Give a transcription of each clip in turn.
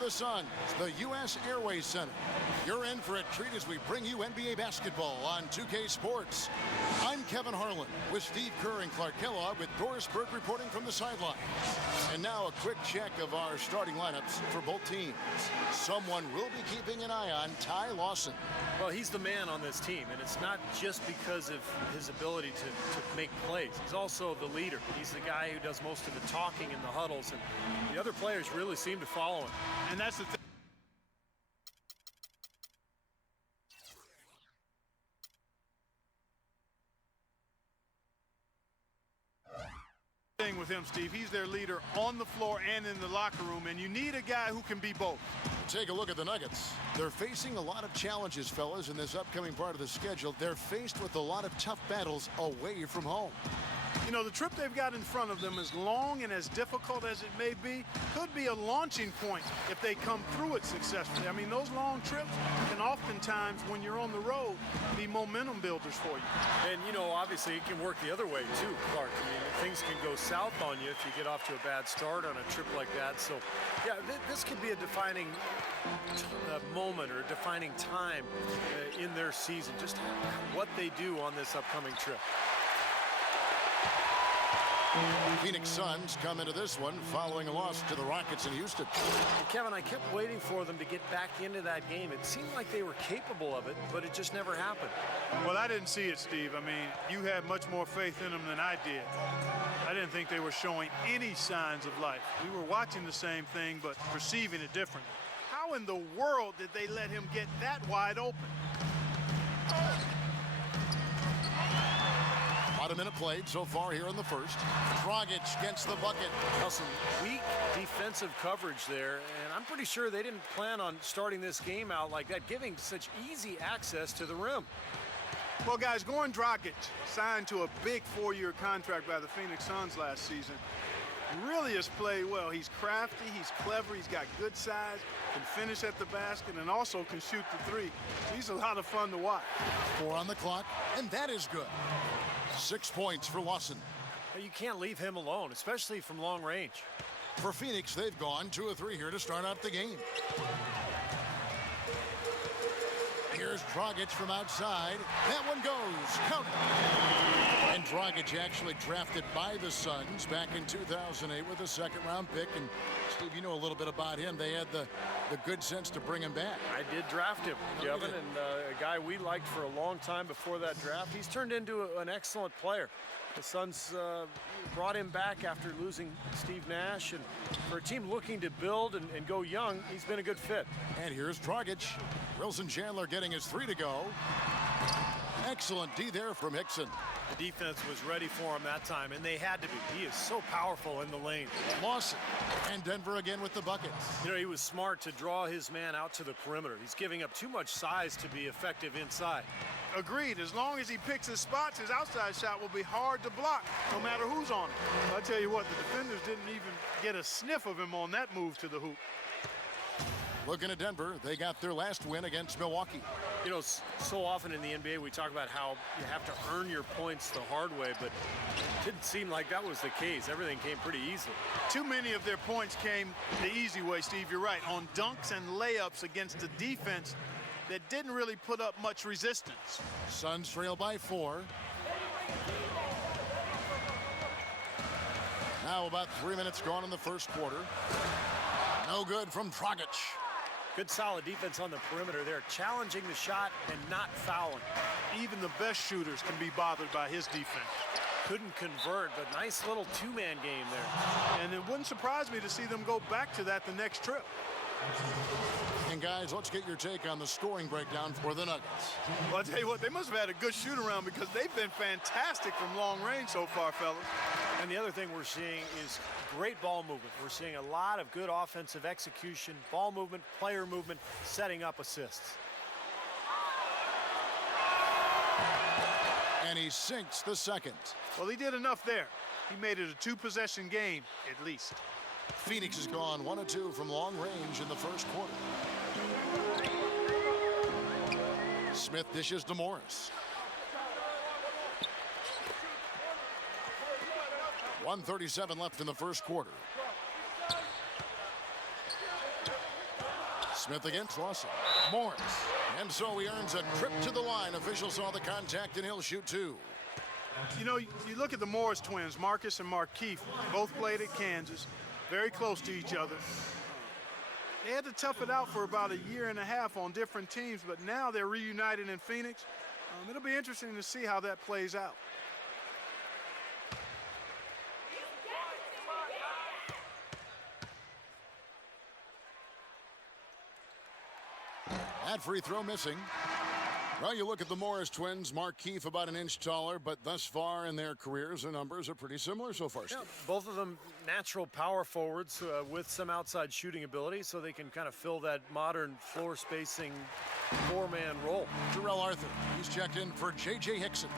the Suns, the U.S. Airways Center. You're in for a treat as we bring you NBA basketball on 2K Sports. I'm Kevin Harlan with Steve Kerr and Clark Kellogg with Doris Burke reporting from the sidelines. And now a quick check of our starting lineups for both teams. Someone will be keeping an eye on Ty Lawson. Well, he's the man on this team, and it's not just because of his ability to make plays. He's also the leader. He's the guy who does most of the talking in the huddles, and the other players really seem to follow him. And that's the thing with him, Steve. He's their leader on the floor and in the locker room, and you need a guy who can be both. Take a look at the Nuggets. They're facing a lot of challenges, fellas, in this upcoming part of the schedule. They're faced with a lot of tough battles away from home. You know, the trip they've got in front of them, as long and as difficult as it may be, could be a launching point if they come through it successfully. I mean, those long trips can oftentimes, when you're on the road, be momentum builders for you. And, you know, obviously it can work the other way, too, Clark. I mean, things can go south on you if you get off to a bad start on a trip like that. So, yeah, this could be a defining moment or a defining time in their season, just what they do on this upcoming trip. Phoenix Suns come into this one following a loss to the Rockets in Houston. And Kevin, I kept waiting for them to get back into that game. It seemed like they were capable of it, but it just never happened. Well, I didn't see it, Steve. I mean, you had much more faith in them than I did. I didn't think they were showing any signs of life. We were watching the same thing, but perceiving it differently. How in the world did they let him get that wide open? About a minute played so far here in the first. Dragic gets the bucket. Well, some weak defensive coverage there, and I'm pretty sure they didn't plan on starting this game out like that, giving such easy access to the rim. Well, guys, Goran Dragic signed to a big 4-year contract by the Phoenix Suns last season. Really has played well. He's crafty, he's clever, he's got good size, can finish at the basket, and also can shoot the three. He's a lot of fun to watch. 4 on the clock, and that is good. 6 points for Lawson. You can't leave him alone, especially from long range. For Phoenix, they've gone 2 of 3 here to start out the game. Here's Dragic from outside. That one goes. Count it. And Dragic actually drafted by the Suns back in 2008 with a second-round pick. And, Steve, you know a little bit about him. They had the good sense to bring him back. I did draft him, Kevin, and a guy we liked for a long time before that draft. He's turned into an excellent player. The Suns brought him back after losing Steve Nash, and for a team looking to build and go young, he's been a good fit. And here's Dragic. Wilson Chandler getting his 3 to go. Excellent D there from Hickson. The defense was ready for him that time, and they had to be. He is so powerful in the lane. Lawson and Denver again with the buckets. You know, he was smart to draw his man out to the perimeter. He's giving up too much size to be effective inside. Agreed. As long as he picks his spots, his outside shot will be hard to block, no matter who's on him. I'll tell you what, the defenders didn't even get a sniff of him on that move to the hoop. Looking at Denver, they got their last win against Milwaukee. You know, so often in the NBA we talk about how you have to earn your points the hard way, but it didn't seem like that was the case. Everything came pretty easily. Too many of their points came the easy way, Steve. You're right, on dunks and layups against a defense that didn't really put up much resistance. Suns trail by 4. Now about 3 minutes gone in the first quarter. No good from Dragic. Good solid defense on the perimeter there, challenging the shot and not fouling. Even the best shooters can be bothered by his defense. Couldn't convert, but nice little two-man game there. And it wouldn't surprise me to see them go back to that the next trip. And guys, let's get your take on the scoring breakdown for the Nuggets. Well, I'll tell you what, they must have had a good shoot-around because they've been fantastic from long range so far, fellas. And the other thing we're seeing is great ball movement. We're seeing a lot of good offensive execution, ball movement, player movement, setting up assists. And he sinks the second. Well, he did enough there. He made it a 2-possession game, at least. Phoenix has gone 1 of 2 from long range in the first quarter. Smith dishes to Morris. 1:37 left in the first quarter. Smith against Lawson. Morris. And so he earns a trip to the line. Officials saw the contact, and he'll shoot two. You know, you look at the Morris twins, Marcus and Markeith, both played at Kansas, very close to each other. They had to tough it out for about a year and a half on different teams, but now they're reunited in Phoenix. It'll be interesting to see how that plays out. That free throw missing. Well, you look at the Morris twins, Markeith about an inch taller, but thus far in their careers, their numbers are pretty similar so far, Steve. Yeah, both of them natural power forwards with some outside shooting ability, so they can kind of fill that modern floor spacing four-man role. Terrell Arthur, he's checked in for J.J. Hickson.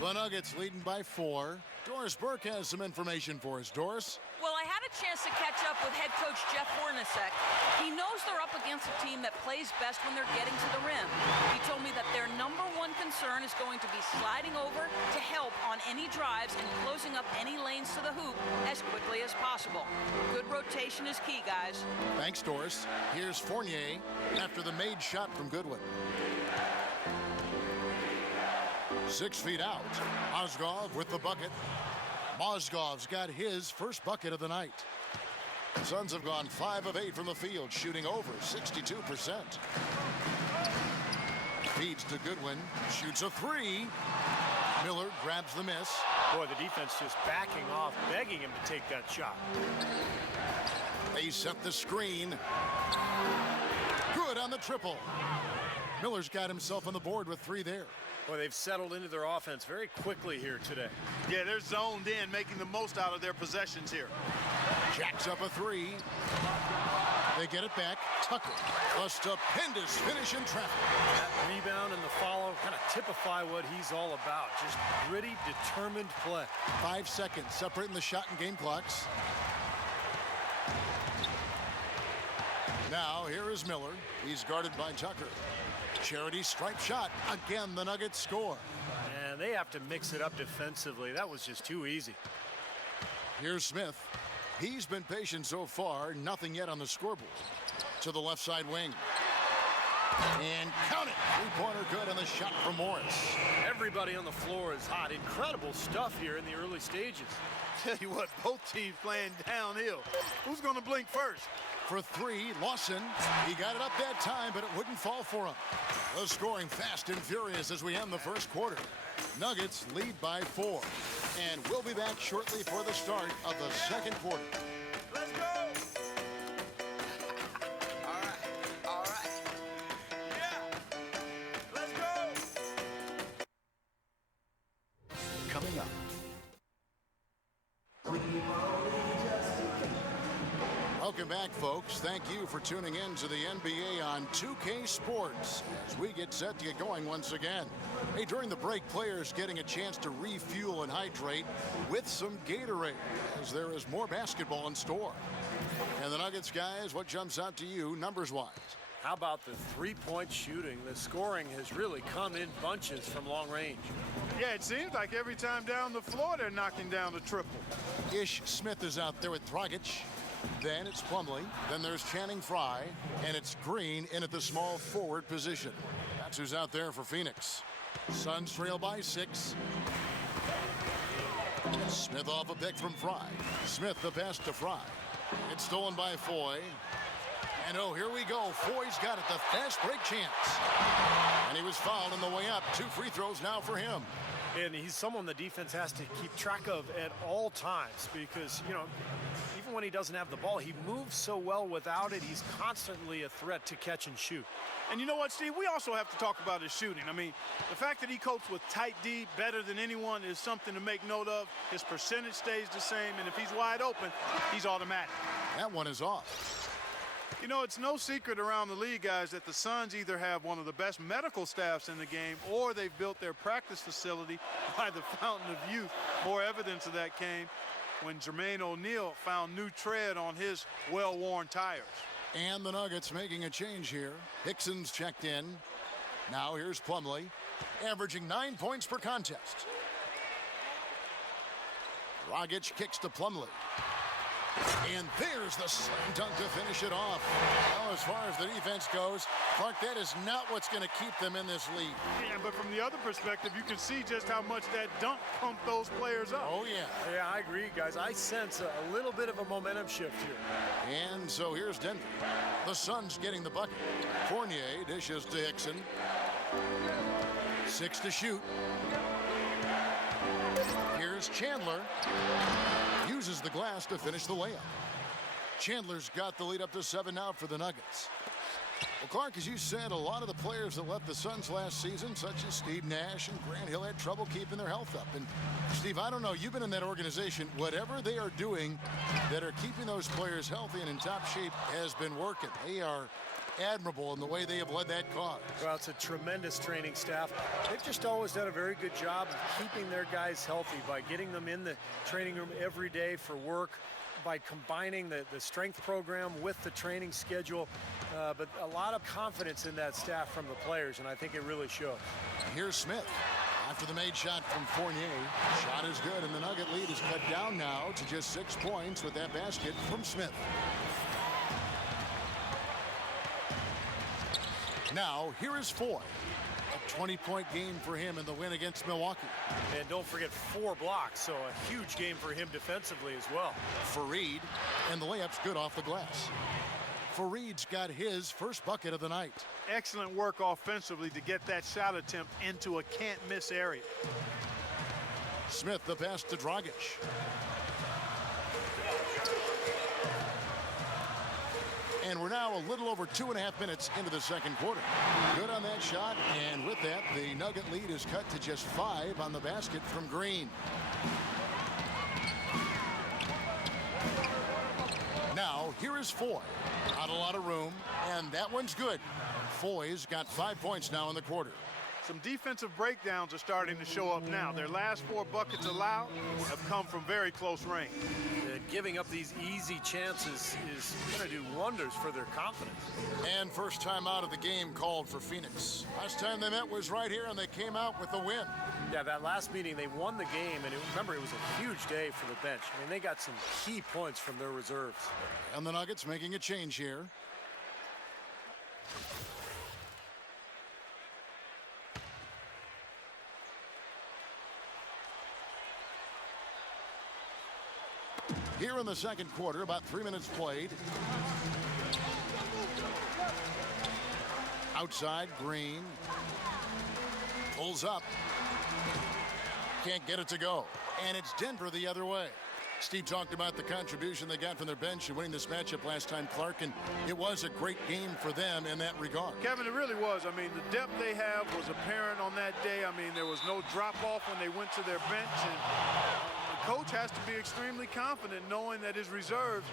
The Nuggets leading by 4. Doris Burke has some information for us. Doris? Well, I had a chance to catch up with head coach Jeff Hornacek. He knows they're up against a team that plays best when they're getting to the rim. He told me that their number one concern is going to be sliding over to help on any drives and closing up any lanes to the hoop as quickly as possible. Good rotation is key, guys. Thanks, Doris. Here's Fournier after the made shot from Goodwin. 6 feet out. Mozgov with the bucket. Mozgov's got his first bucket of the night. The Suns have gone 5 of 8 from the field, shooting over 62%. Feeds to Goodwin, shoots a 3. Miller grabs the miss. Boy, the defense just backing off, begging him to take that shot. They set the screen. Good on the triple. Miller's got himself on the board with 3 there. Boy, they've settled into their offense very quickly here today. Yeah, they're zoned in, making the most out of their possessions here. Jacks up a 3. They get it back. Tucker, a stupendous finish in traffic. That rebound and the follow kind of typify what he's all about. Just gritty, determined play. 5 seconds separating the shot and game clocks. Now, here is Miller. He's guarded by Tucker. Charity stripe shot. Again, the Nuggets score. And they have to mix it up defensively. That was just too easy. Here's Smith. He's been patient so far. Nothing yet on the scoreboard. To the left side wing. And count it. 3-pointer good on the shot from Morris. Everybody on the floor is hot. Incredible stuff here in the early stages. Tell you what, both teams playing downhill. Who's going to blink first? For 3, Lawson. He got it up that time, but it wouldn't fall for him. The scoring fast and furious as we end the first quarter. Nuggets lead by 4. And we'll be back shortly for the start of the second quarter. Let's go! All right. Yeah! Let's go! Coming up. Welcome back, folks. Thank you for tuning in to the NBA on 2K Sports as we get set to get going once again. Hey, during the break, players getting a chance to refuel and hydrate with some Gatorade as there is more basketball in store. And the Nuggets, guys, what jumps out to you numbers-wise? How about the three-point shooting? The scoring has really come in bunches from long range. Yeah, it seems like every time down the floor they're knocking down the triple. Ish Smith is out there with Dragic. Then it's Plumlee. Then there's Channing Frye. And it's Green in at the small forward position. That's who's out there for Phoenix. Suns trail by 6. Smith off a pick from Frye. Smith the pass to Frye. It's stolen by Foy. And oh, here we go. Foy's got it. The fast break chance. And he was fouled on the way up. 2 free throws now for him. And he's someone the defense has to keep track of at all times because, you know, even when he doesn't have the ball, he moves so well without it. He's constantly a threat to catch and shoot. And you know what, Steve? We also have to talk about his shooting. I mean, the fact that he copes with tight D better than anyone is something to make note of. His percentage stays the same, and if he's wide open, he's automatic. That one is off. You know, it's no secret around the league, guys, that the Suns either have one of the best medical staffs in the game or they've built their practice facility by the fountain of youth. More evidence of that came when Jermaine O'Neal found new tread on his well-worn tires. And the Nuggets making a change here. Hickson's checked in. Now here's Plumlee, averaging 9 points per contest. Dragic kicks to Plumlee. And there's the slam dunk to finish it off. Well, as far as the defense goes, Clark, that is not what's going to keep them in this league. Yeah, but from the other perspective, you can see just how much that dunk pumped those players up. Oh, yeah. Yeah, I agree, guys. I sense a little bit of a momentum shift here. And so here's Denver. The Suns getting the bucket. Fournier dishes to Hickson. 6 to shoot. Here's Chandler. Uses the glass to finish the layup. Chandler's got the lead up to 7 now for the Nuggets. Well, Clark, as you said, a lot of the players that left the Suns last season, such as Steve Nash and Grant Hill, had trouble keeping their health up. And, Steve, I don't know, you've been in that organization. Whatever they are doing that are keeping those players healthy and in top shape has been working. They are admirable in the way they have led that cause. Well, it's a tremendous training staff. They've just always done a very good job of keeping their guys healthy by getting them in the training room every day for work, by combining the strength program with the training schedule, but a lot of confidence in that staff from the players, and I think it really shows. Here's Smith. After the made shot from Fournier, shot is good, and the Nugget lead is cut down now to just 6 points with that basket from Smith. Now, here is Foy. A 20-point game for him in the win against Milwaukee. And don't forget 4 blocks, so a huge game for him defensively as well. Fareed, and the layup's good off the glass. Fareed's got his first bucket of the night. Excellent work offensively to get that shot attempt into a can't-miss area. Smith, the pass to Dragic. And we're now a little over 2.5 minutes into the second quarter. Good on that shot, and with that, the Nugget lead is cut to just 5 on the basket from Green. Now, here is Foy. Not a lot of room, and that one's good. Foy's got 5 points now in the quarter. Some defensive breakdowns are starting to show up now. Their last 4 buckets allowed have come from very close range. Giving up these easy chances is going to do wonders for their confidence. And first time out of the game called for Phoenix. Last time they met was right here, and they came out with a win. Yeah, that last meeting, they won the game, and remember, it was a huge day for the bench. I mean, they got some key points from their reserves. And the Nuggets making a change here. Here in the second quarter, about 3 minutes played. Outside, Green. Pulls up. Can't get it to go. And it's Denver the other way. Steve talked about the contribution they got from their bench in winning this matchup last time, Clark, and it was a great game for them in that regard. Kevin, it really was. I mean, the depth they have was apparent on that day. I mean, there was no drop-off when they went to their bench, and the coach has to be extremely confident knowing that his reserves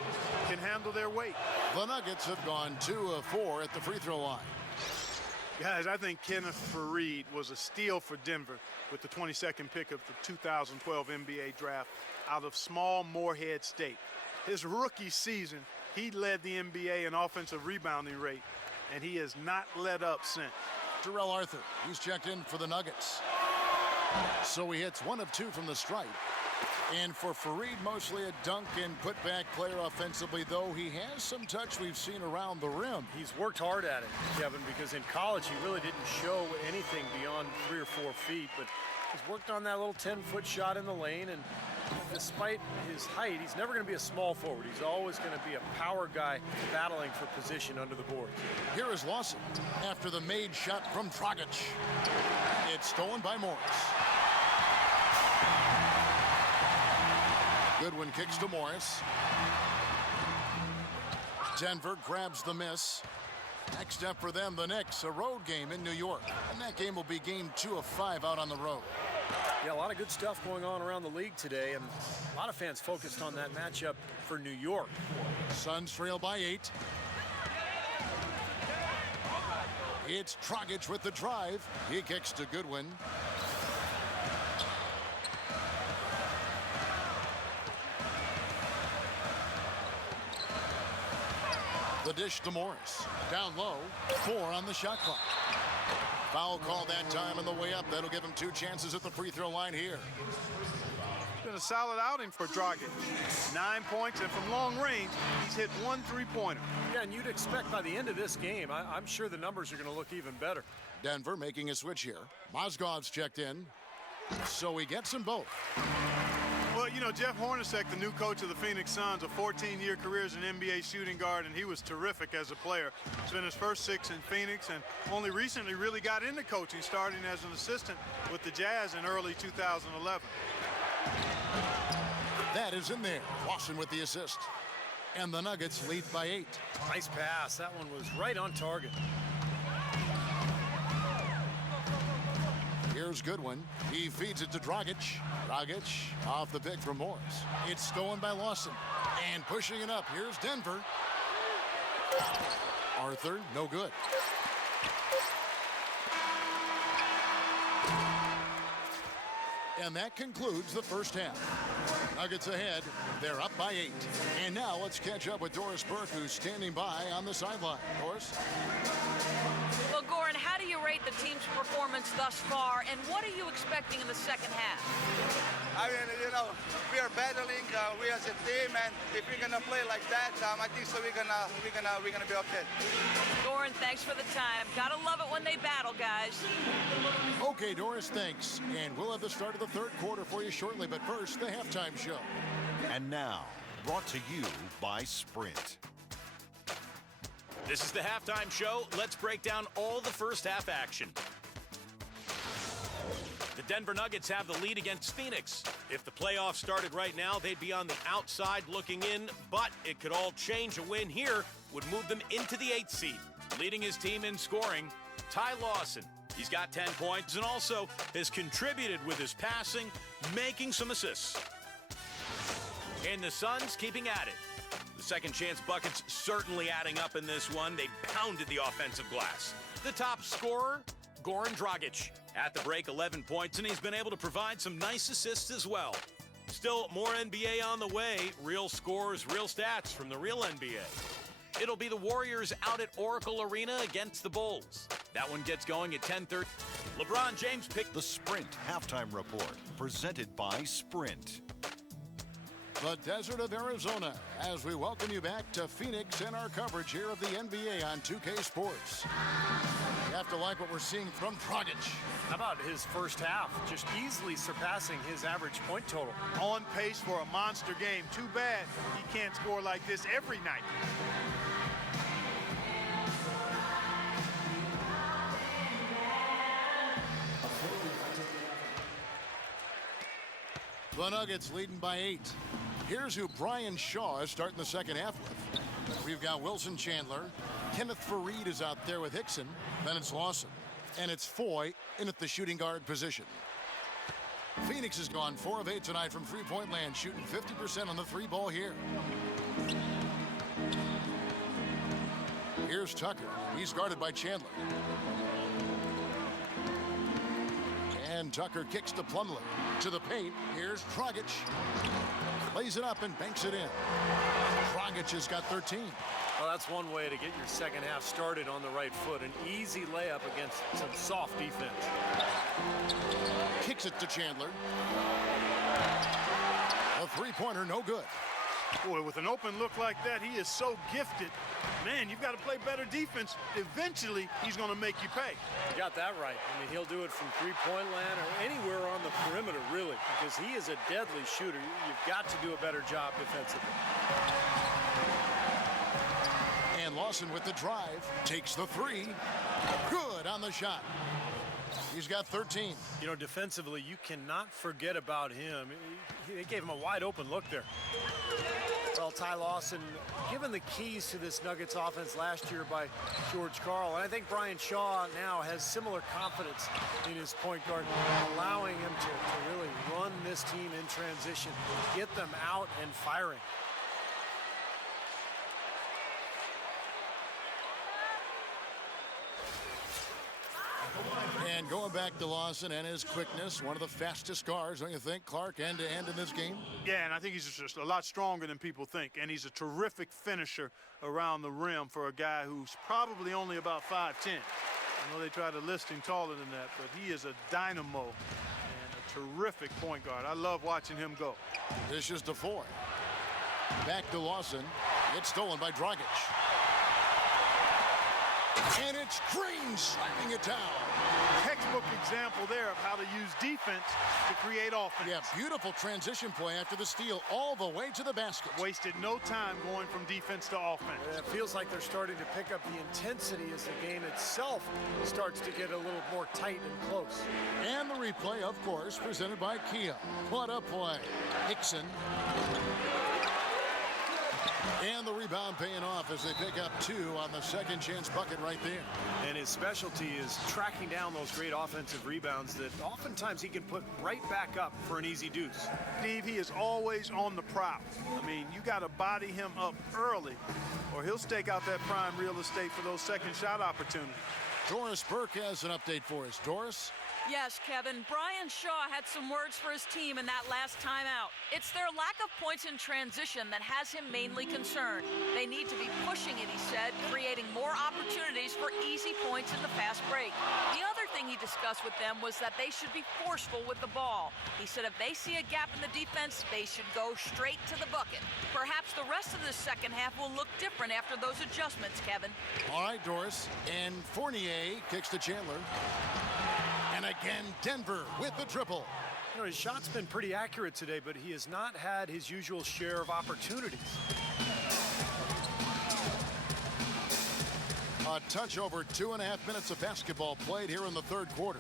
can handle their weight. The Nuggets have gone 2 of 4 at the free throw line. Guys, I think Kenneth Fareed was a steal for Denver with the 22nd pick of the 2012 NBA draft out of small Morehead State. His rookie season, he led the NBA in offensive rebounding rate, and he has not let up since. Terrell Arthur, he's checked in for the Nuggets. So he hits 1 of 2 from the stripe. And for Fareed, mostly a dunk and putback player offensively, though he has some touch we've seen around the rim. He's worked hard at it, Kevin, because in college he really didn't show anything beyond 3 or 4 feet, but he's worked on that little 10-foot shot in the lane, and despite his height, he's never going to be a small forward. He's always going to be a power guy battling for position under the board. Here is Lawson after the made shot from Dragic. It's stolen by Morris. Goodwin kicks to Morris. Denver grabs the miss. Next up for them, the Knicks, a road game in New York. And that game will be game 2 of 5 out on the road. Yeah, a lot of good stuff going on around the league today, and a lot of fans focused on that matchup for New York. Suns trail by 8. It's Dragic with the drive. He kicks to Goodwin. The dish to Morris. Down low, 4 on the shot clock. Foul call that time on the way up. That'll give him 2 chances at the free throw line here. It's been a solid outing for Dragic. 9 points, and from long range, he's hit 1 3-pointer. Yeah, and you'd expect by the end of this game, I'm sure the numbers are going to look even better. Denver making a switch here. Mozgov's checked in, so he gets them both. Well, you know, Jeff Hornacek, the new coach of the Phoenix Suns, a 14-year career as an NBA shooting guard, and he was terrific as a player. Spent his first 6 in Phoenix and only recently really got into coaching, starting as an assistant with the Jazz in early 2011. That is in there. Lawson with the assist. And the Nuggets lead by 8. Nice pass. That one was right on target. Here's Goodwin. He feeds it to Dragic. Dragic off the pick from Morris. It's stolen by Lawson. And pushing it up. Here's Denver. Arthur, no good. And that concludes the first half. Nuggets ahead. They're up by 8. And now let's catch up with Doris Burke, who's standing by on the sideline. Doris? Well, Goran, how do you rate the team's performance thus far, and what are you expecting in the second half? I mean, you know, we are battling. We as a team, and if we're gonna play like that, I think so. We're gonna be okay. Goran, thanks for the time. Gotta love it when they battle, guys. Okay, Doris, thanks. And we'll have the start of the third quarter for you shortly, but first, the halftime show. And now, brought to you by Sprint. This is the halftime show. Let's break down all the first half action. The Denver Nuggets have the lead against Phoenix. If the playoffs started right now, they'd be on the outside looking in, but it could all change. A win here would move them into the 8th seed. Leading his team in scoring, Ty Lawson. He's got 10 points and also has contributed with his passing, making some assists. And the Suns keeping at it. The second chance buckets certainly adding up in this one. They pounded the offensive glass. The top scorer, Goran Dragic. At the break, 11 points, and he's been able to provide some nice assists as well. Still more NBA on the way. Real scores, real stats from the real NBA. It'll be the Warriors out at Oracle Arena against the Bulls. That one gets going at 10:30. LeBron James picked The Sprint Halftime Report, presented by Sprint. The desert of Arizona, as we welcome you back to Phoenix and our coverage here of the NBA on 2K Sports. You have to like what we're seeing from Dragic. How about his first half? Just easily surpassing his average point total. On pace for a monster game. Too bad he can't score like this every night. The Nuggets leading by 8. Here's who Brian Shaw is starting the second half with. We've got Wilson Chandler. Kenneth Faried is out there with Hickson. Then it's Lawson. And it's Foy in at the shooting guard position. Phoenix has gone 4 of 8 tonight from three-point land, shooting 50% on the 3-ball here. Here's Tucker. He's guarded by Chandler. And Tucker kicks to Plumlee. To the paint. Here's Dragic. Lays it up and banks it in. Dragic has got 13. Well, that's one way to get your second half started on the right foot. An easy layup against some soft defense. Kicks it to Chandler. A three-pointer, no good. Boy, with an open look like that, he is so gifted. Man, you've got to play better defense. Eventually, he's going to make you pay. You got that right. I mean, he'll do it from three-point land or anywhere on the perimeter, really, because he is a deadly shooter. You've got to do a better job defensively. And Lawson with the drive. Takes the 3. Good on the shot. He's got 13. You know, defensively, you cannot forget about him. They gave him a wide open look there. Well, Ty Lawson, given the keys to this Nuggets offense last year by George Karl, and I think Brian Shaw now has similar confidence in his point guard, allowing him to really run this team in transition, get them out and firing. And going back to Lawson and his quickness, one of the fastest guards, don't you think, Clark, end-to-end in this game? Yeah, and I think he's just a lot stronger than people think, and he's a terrific finisher around the rim for a guy who's probably only about 5'10". I know they try to list him taller than that, but he is a dynamo and a Terrific point guard. I love watching him go. Dishes to Foy. Back to Lawson. It's stolen by Dragic. And it's Green slapping it down. Textbook example there of how to use defense to create offense. Yeah, beautiful transition play after the steal all the way to the basket. Wasted no time going from defense to offense. It feels like they're starting to pick up the intensity as the game itself starts to get a little more tight and close. And the replay, of course, presented by Kia. What a play. Hickson. And the rebound paying off as they pick up 2 on the second chance bucket right there. And his specialty is tracking down those great offensive rebounds that oftentimes he can put right back up for an easy deuce. Steve, he is always on the prowl. I mean, you got to body him up early or he'll stake out that prime real estate for those second shot opportunities. Doris Burke has an update for us. Doris? Yes, Kevin. Brian Shaw had some words for his team in that last timeout. It's their lack of points in transition that has him mainly concerned. They need to be pushing it, he said, creating more opportunities for easy points in the fast break. The other thing he discussed with them was that they should be forceful with the ball. He said if they see a gap in the defense, they should go straight to the bucket. Perhaps the rest of the second half will look different after those adjustments, Kevin. All right, Doris. And Fournier kicks to Chandler. And again, Denver with the triple. You know, his shot's been pretty accurate today, but he has not had his usual share of opportunities. A touch over 2.5 minutes of basketball played here in the third quarter.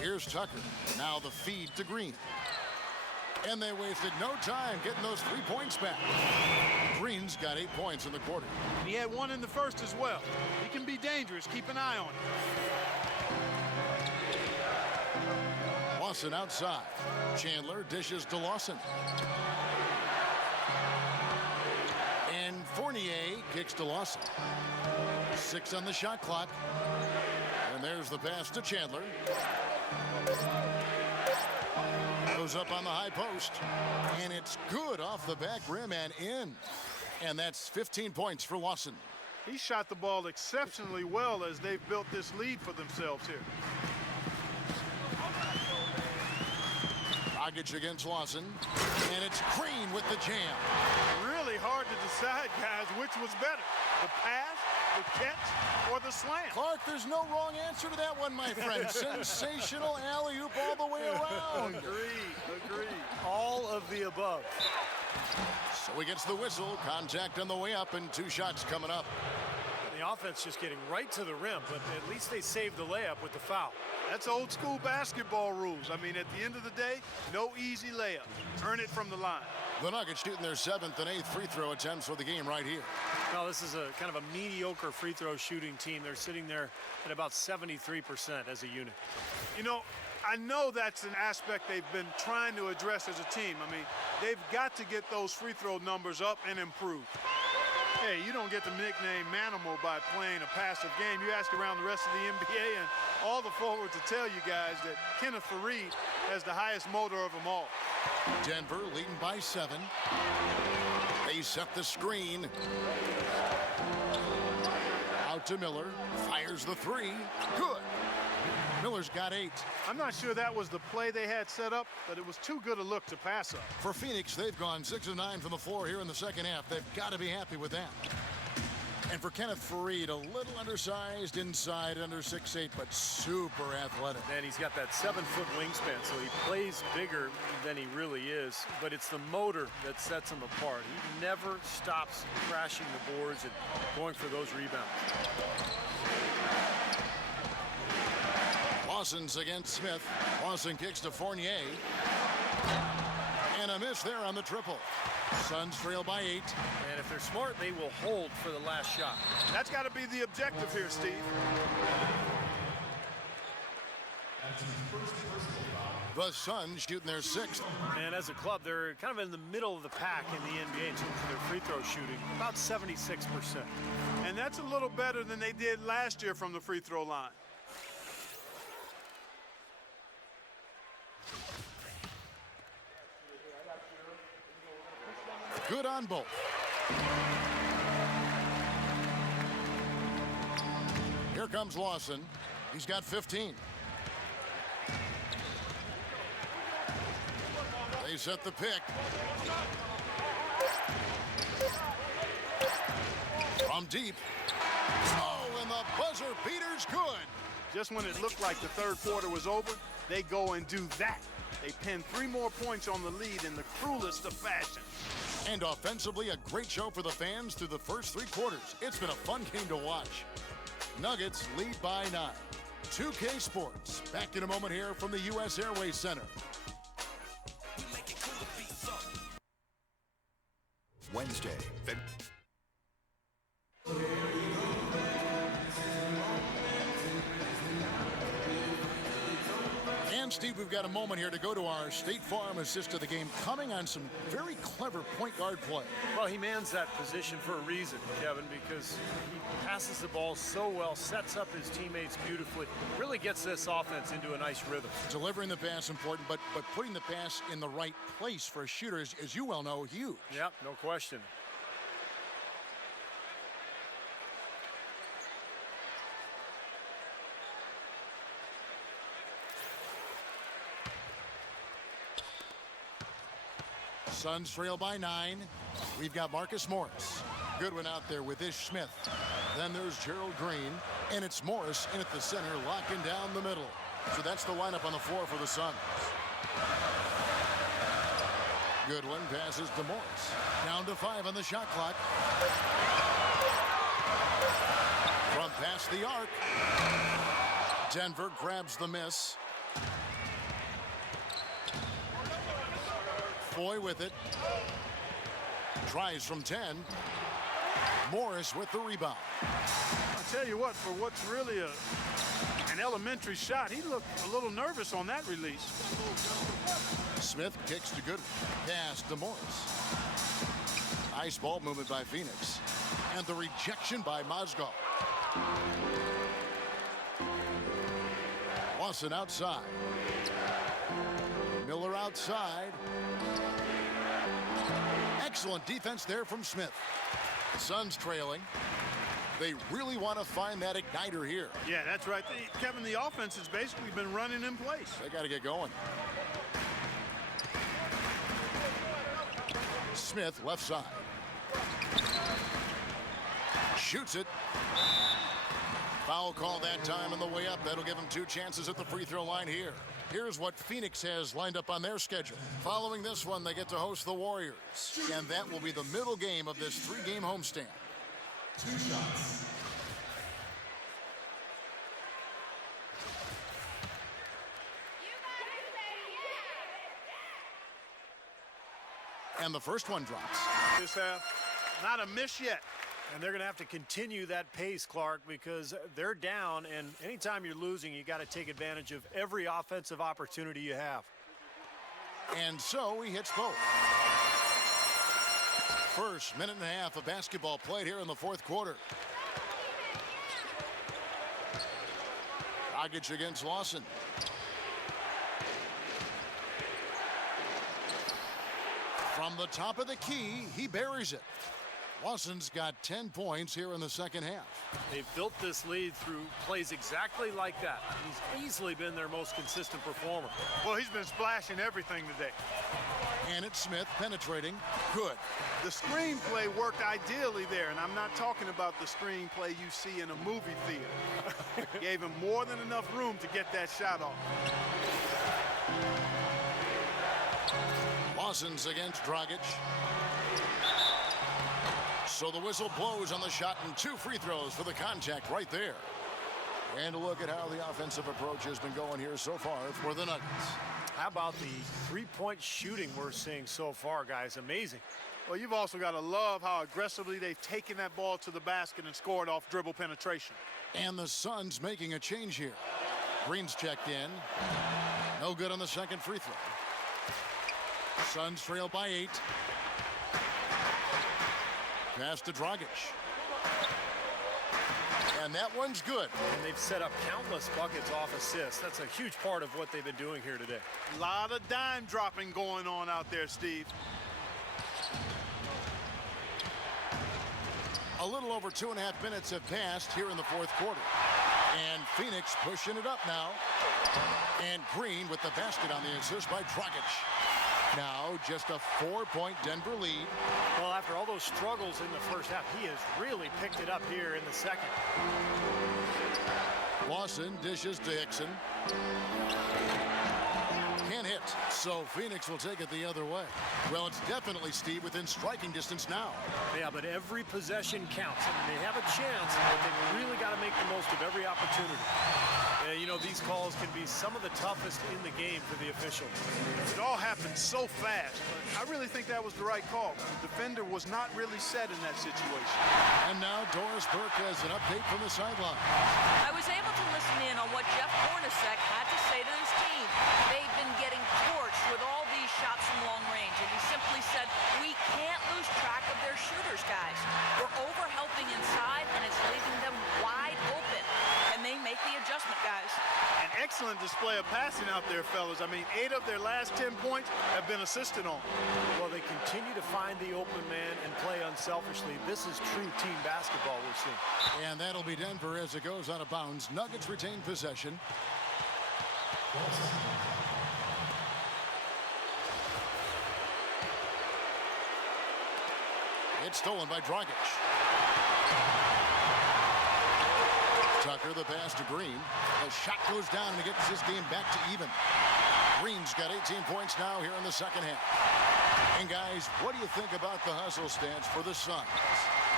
Here's Tucker. Now the feed to Green. And they wasted no time getting those 3 points back. Green's got 8 points in the quarter. And he had 1 in the first as well. He can be dangerous. Keep an eye on him. Lawson outside. Chandler dishes to Lawson. And Fournier kicks to Lawson. 6 on the shot clock. And there's the pass to Chandler. Goes up on the high post. And it's good off the back rim and in. And that's 15 points for Lawson. He shot the ball exceptionally well as they've built this lead for themselves here. Dragic against Lawson. And it's Green with the jam. Really hard to decide, guys, which was better. The pass, the catch, or the slam. Clark, there's no wrong answer to that one, my friend. Sensational alley-oop all the way around. Agreed. All of the above. So he gets the whistle. Contact on the way up and 2 shots coming up. The offense just getting right to the rim, but at least they saved the layup with the foul. That's old school basketball rules. I mean, at the end of the day, no easy layup. Earn it from the line. The Nuggets shooting their 7th and 8th free throw attempts for the game right here. Now, this is a kind of a mediocre free throw shooting team. They're sitting there at about 73% as a unit. You know, I know that's an aspect they've been trying to address as a team. I mean, they've got to get those free throw numbers up and improve. Hey, you don't get the nickname Manimal by playing a passive game. You ask around the rest of the NBA and all the forwards to tell you guys that Kenneth Faried has the highest motor of them all. Denver leading by 7. They set the screen. Out to Miller. Fires the 3. Good. Miller's got 8. I'm not sure that was the play they had set up, but it was too good a look to pass up. For Phoenix, they've gone 6 of 9 from the floor here in the second half. They've got to be happy with that. And for Kenneth Faried, a little undersized inside, under 6'8", but super athletic. And he's got that 7-foot wingspan, so he plays bigger than he really is. But it's the motor that sets him apart. He never stops crashing the boards and going for those rebounds. Lawson's against Smith. Lawson kicks to Fournier. And a miss there on the triple. Suns trail by 8. And if they're smart, they will hold for the last shot. That's got to be the objective here, Steve. The Suns shooting their 6th. And as a club, they're kind of in the middle of the pack in the NBA in terms of their free throw shooting, about 76%. And that's a little better than they did last year from the free throw line. Good on both. Here comes Lawson. He's got 15. They set the pick. From deep. Oh, and the buzzer beater's good. Just when it looked like the third quarter was over, they go and do that. They pin 3 more points on the lead in the cruelest of fashion. And offensively, a great show for the fans through the first 3 quarters. It's been a fun game to watch. Nuggets lead by 9. 2K Sports. Back in a moment here from the U.S. Airways Center. Wednesday, And Steve, we've got a moment here to go to our State Farm assist of the game, coming on some very clever point guard play. Well, he mans that position for a reason, Kevin, because he passes the ball so well, sets up his teammates beautifully, really gets this offense into a nice rhythm. Delivering the pass important, but putting the pass in the right place for a shooter is, as you well know, huge. Yep, no question. Suns trail by 9. We've got Marcus Morris. Goodwin out there with Ish Smith. Then there's Gerald Green. And it's Morris in at the center, locking down the middle. So that's the lineup on the floor for the Suns. Goodwin passes to Morris. Down to 5 on the shot clock. From past the arc. Denver grabs the miss. Foy with it. Tries from 10. Morris with the rebound. I'll tell you what, for what's really an elementary shot, he looked a little nervous on that release. Smith kicks to Goodwin. Pass to Morris. Nice ball movement by Phoenix. And the rejection by Mozgov. Lawson outside. Miller outside. Excellent defense there from Smith. Suns trailing. They really want to find that igniter here. Yeah, that's right. Kevin, the offense has basically been running in place. They got to get going. Smith left side. Shoots it. Foul call that time on the way up. That'll give him 2 chances at the free throw line here. Here's what Phoenix has lined up on their schedule. Following this one, they get to host the Warriors. And that will be the middle game of this 3-game homestand. 2 shots. And the first one drops. This half, not a miss yet. And they're going to have to continue that pace, Clark, because they're down, and anytime you're losing, you got to take advantage of every offensive opportunity you have. And so he hits both. First minute and a half of basketball played here in the 4th quarter. Dragic against Lawson. From the top of the key, he buries it. Lawson's got 10 points here in the second half. They've built this lead through plays exactly like that. He's easily been their most consistent performer. Well, he's been splashing everything today. And it's Smith penetrating. Good. The screenplay worked ideally there, and I'm not talking about the screenplay you see in a movie theater. Gave him more than enough room to get that shot off. Lawson's against Dragic. So the whistle blows on the shot, and 2 free throws for the contact right there. And look at how the offensive approach has been going here so far for the Nuggets. How about the 3-point shooting we're seeing so far, guys? Amazing. Well, you've also got to love how aggressively they've taken that ball to the basket and scored off dribble penetration. And the Suns making a change here. Green's checked in. No good on the second free throw. Suns trail by 8. Pass to Dragic. And that one's good. And they've set up countless buckets off assists. That's a huge part of what they've been doing here today. A lot of dime dropping going on out there, Steve. A little over 2.5 minutes have passed here in the 4th quarter. And Phoenix pushing it up now. And Green with the basket on the assist by Dragic. Now just a 4-point Denver lead. Well, after all those struggles in the first half, he has really picked it up here in the second. Lawson dishes to Hickson. Can't hit, so Phoenix will take it the other way. Well, it's definitely, Steve, within striking distance now. Yeah, but every possession counts. I mean, they have a chance, but they've really got to make the most of every opportunity. You know, these calls can be some of the toughest in the game for the officials. It all happened so fast. I really think that was the right call. The defender was not really set in that situation. And now Doris Burke has an update from the sideline. I was able to listen in on what Jeff Hornacek had to say to his team. They've been getting torched with all these shots from long range, and he simply said, we can't lose track of their shooters, guys. We're over-helping inside, and it's leaving them wide open. And they make the adjustment, guys. An excellent display of passing out there, fellas. I mean, 8 of their last 10 points have been assisted on. Well, they continue to find the open man and play unselfishly. This is true team basketball we're seeing. And that'll be Denver as it goes out of bounds. Nuggets retain possession. It's stolen by Dragic. Tucker the pass to Green. The shot goes down and he gets this game back to even. Green's got 18 points now here in the second half. And guys, what do you think about the hustle stance for the Suns?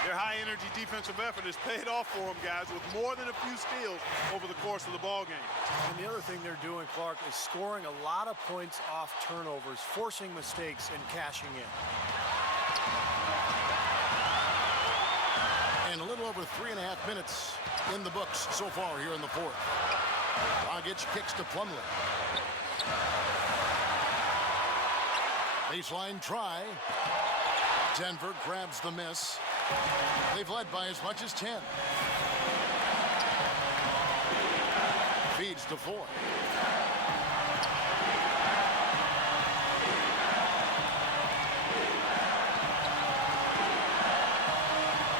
Their high-energy defensive effort has paid off for them, guys, with more than a few steals over the course of the ball game. And the other thing they're doing, Clark, is scoring a lot of points off turnovers, forcing mistakes and cashing in. And a little over 3.5 minutes in the books so far here in the fourth. Dragic kicks to Plumlee. Baseline try. Denver grabs the miss. They've led by as much as 10. Feeds to 4.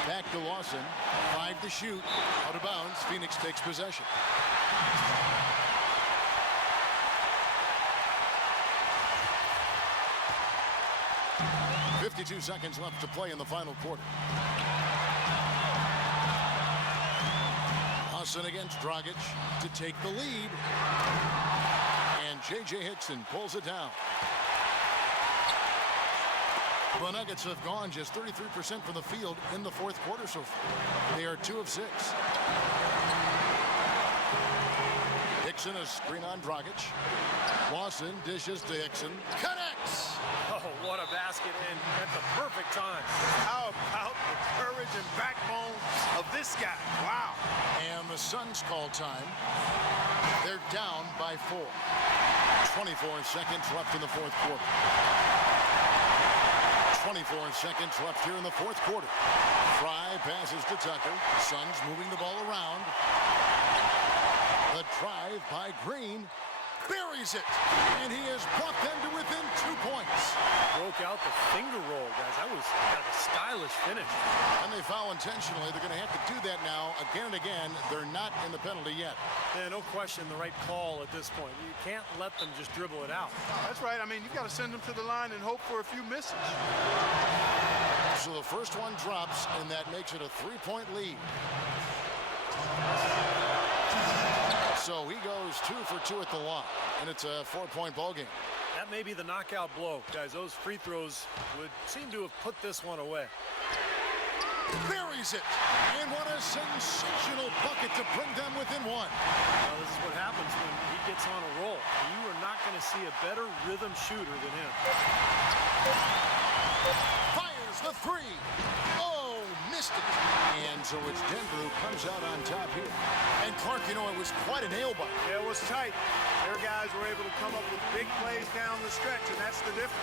Back to Lawson. 5 to shoot. Out of bounds. Phoenix takes possession. .52 seconds left to play in the final quarter. Lawson against Dragic to take the lead. And J.J. Hickson pulls it down. The Nuggets have gone just 33% from the field in the fourth quarter so far. They are 2 of 6. Hickson a screen on Dragic. Lawson dishes to Hickson. Connects! Oh, what a basket, and at the perfect time. How about the courage and backbone of this guy? Wow. And the Suns call time. They're down by 4. 24 seconds left in the fourth quarter. 24 seconds left here in the fourth quarter. Fry passes to Tucker. Suns moving the ball around. The drive by Green. Buries it. And he has brought them to within 2 points. Broke out the finger roll, guys. That was kind of a stylish finish. And they foul intentionally. They're going to have to do that now again and again. They're not in the penalty yet. Yeah, no question, the right call at this point. You can't let them just dribble it out. That's right. I mean, you've got to send them to the line and hope for a few misses. So the first one drops, and that makes it a 3-point lead. So he goes 2 for 2 at the line, and it's a 4-point ball game. That may be the knockout blow. Guys, those free throws would seem to have put this one away. Buries it, and what a sensational bucket to bring them within 1. Now, this is what happens when he gets on a roll. You are not going to see a better rhythm shooter than him. Fires the 3. Oh, missed it. And so it's Denver who comes out on top here. And Clark, you know, it was quite a nail-biter. Yeah, it was tight. Their guys were able to come up with big plays down the stretch, and that's the difference.